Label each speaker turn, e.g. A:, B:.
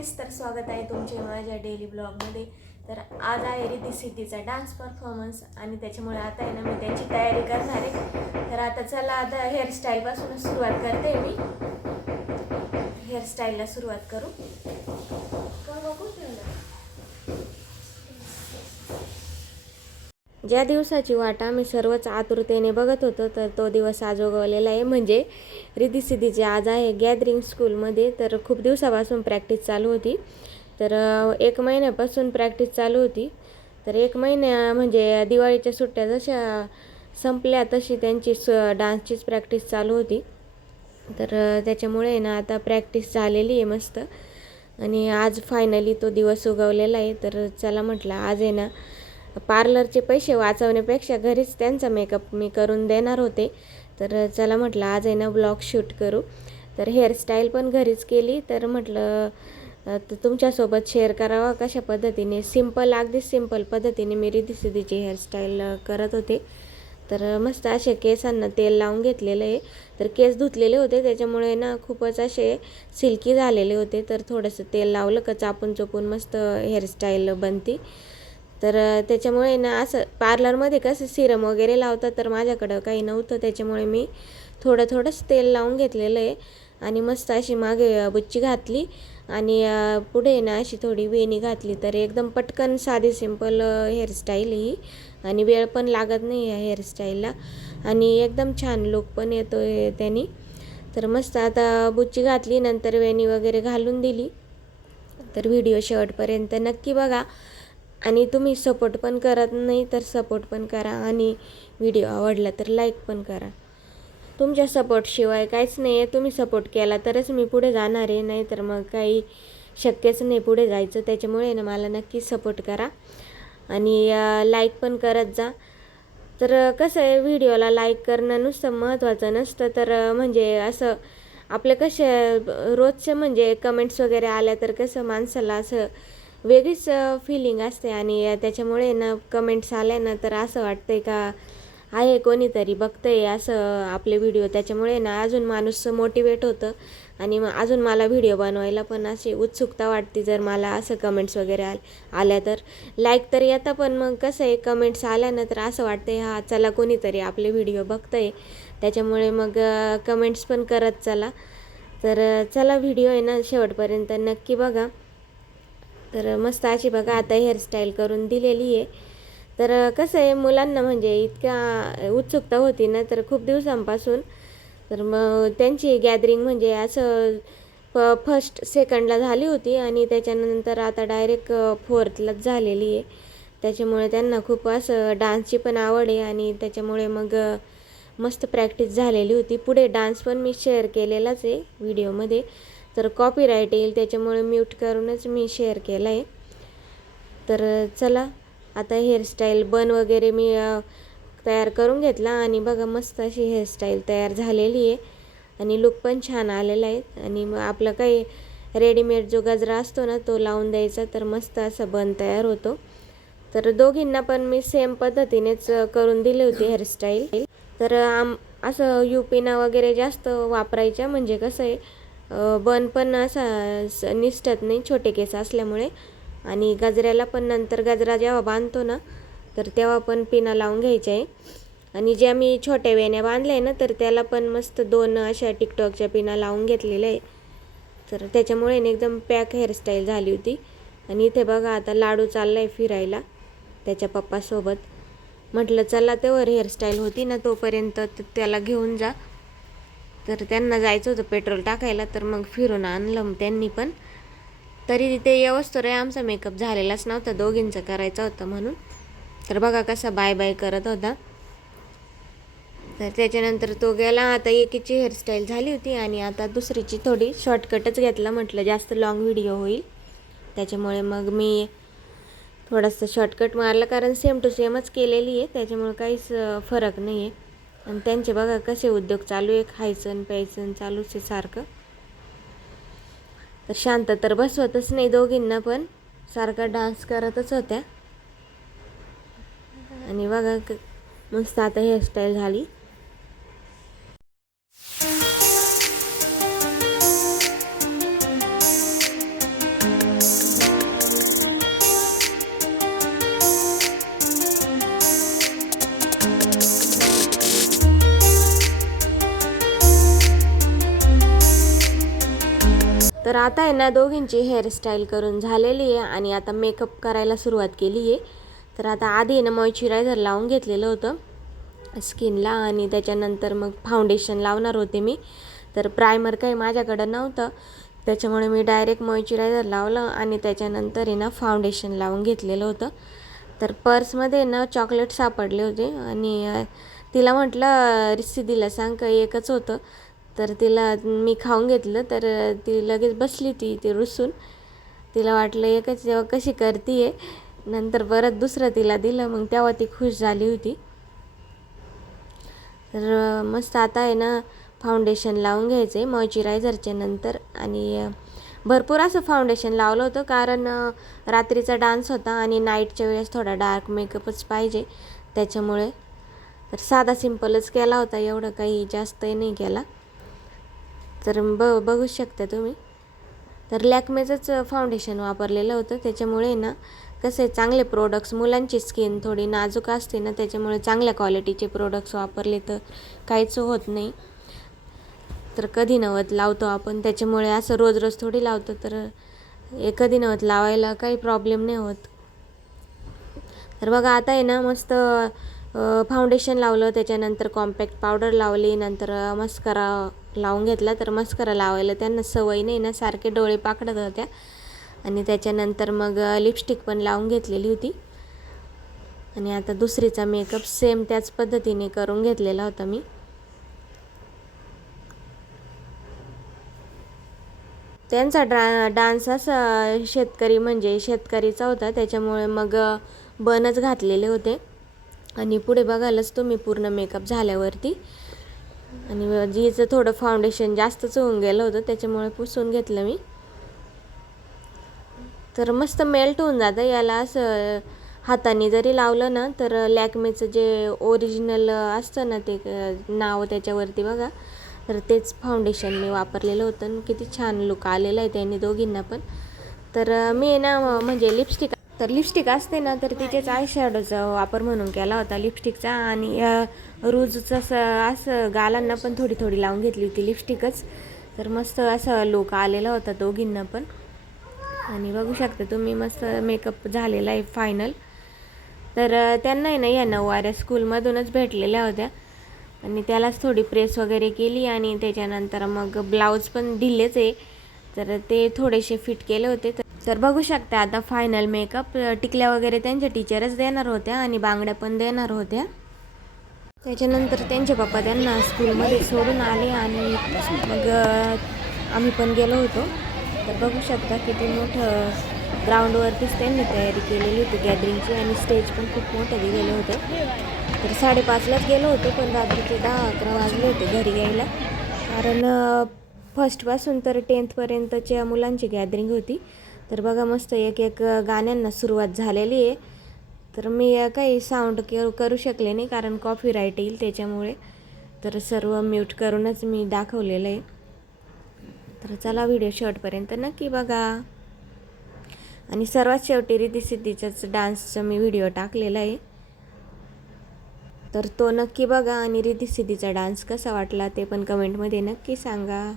A: Friends तर स्वागत आहे तुमचे माझ्या डेली ब्लॉगमध्ये तर आज आहे रिधी सिटीचा डान्स परफॉर्मन्स आणि त्याच्यामुळे आता आहे ना मी त्याची तयारी करणार आहे. तर आता चला आता हेअरस्टाईलपासूनच सुरुवात करते मी. हेअरस्टाईलला सुरुवात करू का बघू ठेवलं? ज्या दिवसाची वाट आम्ही सर्वच आतुरतेने बघत होतो तर तो दिवस आज उगवलेला आहे. म्हणजे रिधी सिद्धीचे आज आहे गॅदरिंग स्कूलमध्ये तर खूप दिवसापासून प्रॅक्टिस चालू होती. तर एक महिन्यापासून प्रॅक्टिस चालू होती. तर एक महिन्या म्हणजे दिवाळीच्या सुट्ट्या जशा संपल्या तशी त्यांची स डान्सचीच प्रॅक्टिस चालू होती. तर त्याच्यामुळे ना आता प्रॅक्टिस झालेली आहे मस्त. आणि आज फायनली तो दिवस उगवलेला आहे. तर चला म्हटलं आज आहे ना पार्लरचे पैसे वाचवण्यापेक्षा घरीच त्यांचा मेकअप मी करून देणार होते. तर चला म्हटलं आज आहे ना ब्लॉग शूट करू. तर हेअरस्टाईल पण घरीच केली. तर म्हटलं तर तुमच्यासोबत शेअर करावा कशा पद्धतीने? सिंपल अगदी सिंपल पद्धतीने मी रिधी हेअरस्टाईल करत होते. तर मस्त असे केसांना तेल लावून घेतलेलं आहे. तर केस धुतलेले होते. त्याच्यामुळे ना खूपच असे सिल्की झालेले होते. तर थोडंसं तेल लावलं का चापून चोपून मस्त हेअरस्टाईल बनती. तर त्याच्यामुळे ना असं पार्लरमध्ये कसं सिरम वगैरे लावतात तर माझ्याकडं काही नव्हतं. त्याच्यामुळे मी थोडं थोडंच तेल लावून घेतलेलं आहे आणि मस्त अशी मागे बुच्ची घातली आणि पुढे ना अशी थोडी वेणी घातली. तर एकदम पटकन साधी सिंपल हेअरस्टाईल ही आणि वेळ पण लागत नाही या हेअरस्टाईलला आणि एकदम छान लुक पण येतो आहे त्यांनी. तर मस्त आता बुच्ची घातली नंतर वेणी वगैरे घालून दिली. तर व्हिडिओ शेवटपर्यंत नक्की बघा. आणि तुम्ही सपोर्ट पण करत नाही तर सपोर्ट पण करा आणि व्हिडिओ आवडला तर लाईक पण करा. तुमच्या सपोर्टशिवाय काहीच नाही आहे तुम्ही सपोर्ट केला तरच मी पुढे जाणार आहे. नाही तर मग काही शक्यच नाही पुढे जायचं. त्याच्यामुळे ना मला नक्की सपोर्ट करा आणि लाईक पण करत जा. तर कसं आहे व्हिडिओला लाईक करणं नुसतं महत्त्वाचं नसतं. तर म्हणजे असं आपले कसे रोजचं म्हणजे कमेंट्स वगैरे आल्या तर कसं माणसाला असं वेगळीच फिलिंग असते आणि त्याच्यामुळे ना कमेंट्स आल्या ना तर असं वाटतंय का आहे कोणीतरी बघतंय असं आपले व्हिडिओ त्याच्यामुळे ना अजून माणूस मोटिवेट होतं आणि मग अजून मला व्हिडिओ बनवायला पण अशी उत्सुकता वाटते जर मला असं कमेंट्स वगैरे आल आल्या तर. लाईक तर येतं पण मग कसं आहे कमेंट्स आल्या ना तर असं वाटतंय हा चला कोणीतरी आपले व्हिडिओ बघतंय. त्याच्यामुळे मग कमेंट्स पण करत चला. तर चला व्हिडिओ आहे ना शेवटपर्यंत नक्की बघा. तर मस्त अशी बघा आता हेअरस्टाईल करून दिलेली आहे. तर कसं आहे मुलांना म्हणजे इतका उत्सुकता होती ना तर खूप दिवसांपासून. तर मग त्यांची गॅदरिंग म्हणजे असं फ फर्स्ट सेकंडला झाली होती आणि त्याच्यानंतर आता डायरेक्ट फोर्थलाच झालेली आहे. त्याच्यामुळे त्यांना खूप असं डान्सची पण आवड आहे आणि त्याच्यामुळे मग मस्त प्रॅक्टिस झालेली होती. पुढे डान्स पण मी शेअर केलेलाच आहे व्हिडिओमध्ये तर कॉपीराईट येईल त्याच्यामुळे म्यूट करूनच मी शेअर केला आहे तर चला आता हेअरस्टाईल बन वगैरे मी तयार करून घेतला आणि बघा मस्त अशी हेअरस्टाईल तयार झालेली आहे. आणि लुक पण छान आलेला आहे. आणि मग आपलं काही रेडीमेड जो गजरा असतो ना तो लावून द्यायचा तर मस्त असा बन तयार होतो. तर दोघींना पण मी सेम पद्धतीनेच करून दिली होती हेअरस्टाईल तर आम असं युपिना वगैरे जास्त वापरायच्या म्हणजे कसं आहे बन पण असा स- निसटत नाही छोटे केस असल्यामुळे. आणि गजऱ्याला पण नंतर गजरा जेव्हा बांधतो ना तर तेव्हा पण पिना लावून घ्यायच्या आहे आणि ज्या मी छोट्या वेण्या बांधल्या आहे ना तर त्याला पण मस्त दोन अशा टिकटॉकच्या पिना लावून घेतलेल्या आहे. तर त्याच्यामुळे ना एकदम पॅक हेअरस्टाईल झाली होती. आणि इथे बघा आता लाडू चालला आहे फिरायला त्याच्या पप्पासोबत. म्हटलं चला तेवर हेअरस्टाईल होती ना तोपर्यंत त्याला घेऊन जा. तर त्यांना जायचं होतं पेट्रोल टाकायला तर मग फिरून आणलं मग त्यांनी पण. तरी तिथे येवस्तोर आमचा मेकअप झालेलाच नव्हता दोघींचा करायचा होता म्हणून. तर बघा कसा बाय बाय करत होता. तर त्याच्यानंतर तो गेला आता एकीची हेअरस्टाईल झाली होती आणि आता दुसरीची थोडी शॉर्टकटच घेतला म्हटलं जास्त लॉंग व्हिडिओ होईल. त्याच्यामुळे मग मी थोडंसं शॉर्टकट मारलं कारण सेम टू सेमच केलेली आहे त्याच्यामुळे काहीच फरक नाही आहे आणि त्यांचे बघा कसे उद्योग चालू आहे खायचं आणि प्यायचं आणि चालूच आहे सारखं. तर शांत तर बसवतच नाही दोघींना पण. सारखा डान्स करतच होत्या. आणि बघा मस्त आता हेअरस्टाईल झाली. आता आहे ना दोघींची हेअरस्टाईल करून झालेली आहे आणि आता मेकअप करायला सुरुवात केली आहे. तर आता आधी ना मॉइश्चरायझर लावून घेतलेलं होतं स्किनला आणि त्याच्यानंतर मग फाउंडेशन लावणार होते मी. तर प्रायमर काही माझ्याकडं नव्हतं. त्याच्यामुळे मी डायरेक्ट मॉइश्चरायझर लावलं आणि त्याच्यानंतर आहे ना फाउंडेशन लावून घेतलेलं होतं. तर पर्समध्ये ना चॉकलेट सापडले होते आणि तिला म्हटलं रिसिदीला सांग का एकच होतं. तर तिला मी खाऊन घेतलं तर ती लगेच बसली ती ती रुसून. तिला वाटलं एकच जेव्हा कशी करते नंतर परत दुसरं तिला दिलं मग तेव्हा ती खुश झाली होती. तर मस्त आता आहे ना फाउंडेशन लावून घ्यायचं आहे मॉइचरायझरच्या नंतर. आणि भरपूर असं फाउंडेशन लावलं होतं कारण रात्रीचा डान्स होता आणि नाईटच्या वेळेस थोडा डार्क मेकअपच पाहिजे त्याच्यामुळे. तर साधा सिम्पलच केला होता एवढं काही जास्तही नाही केला. तर ब बघू शकता तुम्ही. तर लॅकमेचंच फाउंडेशन वापरलेलं होतं. त्याच्यामुळे ना कसे चांगले प्रोडक्ट्स मुलांची स्किन थोडी नाजूक असते ना त्याच्यामुळे चांगल्या क्वालिटीचे प्रोडक्ट्स वापरले तर काहीच होत नाही. तर कधी नवत लावतो आपण. त्याच्यामुळे असं रोज रोज थोडी लावतो तर कधी नवत लावायला काही प्रॉब्लेम नाही होत. तर बघा आता आहे ना मस्त फाउंडेशन लावलं. त्याच्यानंतर कॉम्पॅक्ट पावडर लावली. नंतर मस्करा लावून घेतला तर मस्करा लावायला त्यांना सवय नाही ना सारखे डोळे पाकडत होत्या. आणि त्याच्यानंतर मग लिपस्टिक पण लावून घेतलेली होती. आणि आता दुसरीचा मेकअप सेम त्याच पद्धतीने करून घेतलेला होता मी. त्यांचा डा डान्स असा शेतकरी म्हणजे शेतकरीचा होता. त्याच्यामुळे मग बनच घातलेले होते. आणि पुढे बघालच तुम्ही पूर्ण मेकअप झाल्यावरती. आणि म्हणजे जिचं थोडं फाउंडेशन जास्तच होऊन गेलं होतं त्याच्यामुळे पुसून घेतलं मी. तर मस्त मेल्ट होऊन जातं. याला असं हाताने जरी लावलं ना तर लॅकमेचं जे ओरिजिनल असतं ना ते नाव त्याच्यावरती बघा. तर तेच फाउंडेशन मी वापरलेलं होतं आणि किती छान लुक आलेलं आहे त्यांनी दोघींना पण. तर मी ना म्हणजे लिपस्टिक तर लिपस्टिक असते ना तर तिचेच आय शॅडोचा वापर म्हणून केला होता लिपस्टिकचा आणि रोजचं असं असं गालांना पण थोडी थोडी लावून घेतली होती लिपस्टिकच तर मस्त असं लोक आलेला होता दोघींना पण. आणि बघू शकता तुम्ही मस्त मेकअप झालेला आहे फायनल तर त्यांना आहे ना या नऊवाऱ्या स्कूलमधूनच भेटलेल्या होत्या. आणि त्यालाच थोडी प्रेस वगैरे केली आणि त्याच्यानंतर मग ब्लाऊज पण दिलेच आहे. तर ते थोडेसे फिट केले होते. तर- तर बघू शकता आता फायनल मेकअप टिकल्या वगैरे त्यांच्या टीचरच देणार होत्या आणि बांगड्या पण देणार होत्या. त्याच्यानंतर त्यांचे पप्पा त्यांना स्कूलमध्ये सोडून आले आणि मग आम्ही पण गेलो होतो. तर बघू शकता किती मोठं ग्राउंडवरतीच त्यांनी तयारी केलेली होती गॅदरिंगची आणि स्टेज पण खूप मोठं दिलेलं होतं. तर साडेपाचलाच गेलो होतो पण रात्रीचे दहा अकरा वाजले होते घरी यायला. कारण फर्स्टपासून तर टेन्थपर्यंतच्या मुलांची गॅदरिंग होती. तर बघा मस्त एक एक गाण्यांना सुरुवात झालेली आहे. तर मी काही साऊंड करू करू शकले नाही कारण कॉफी राईट येईल त्याच्यामुळे. तर सर्व म्यूट करूनच मी दाखवलेलं आहे. तर चला व्हिडिओ शेवटपर्यंत नक्की बघा. आणि सर्वात शेवटी रिद्धिसिद्धीचाच डान्सचा मी व्हिडिओ टाकलेला आहे. तर तो नक्की बघा आणि रिद्धिसिद्धीचा डान्स कसा वाटला ते पण कमेंटमध्ये नक्की सांगा.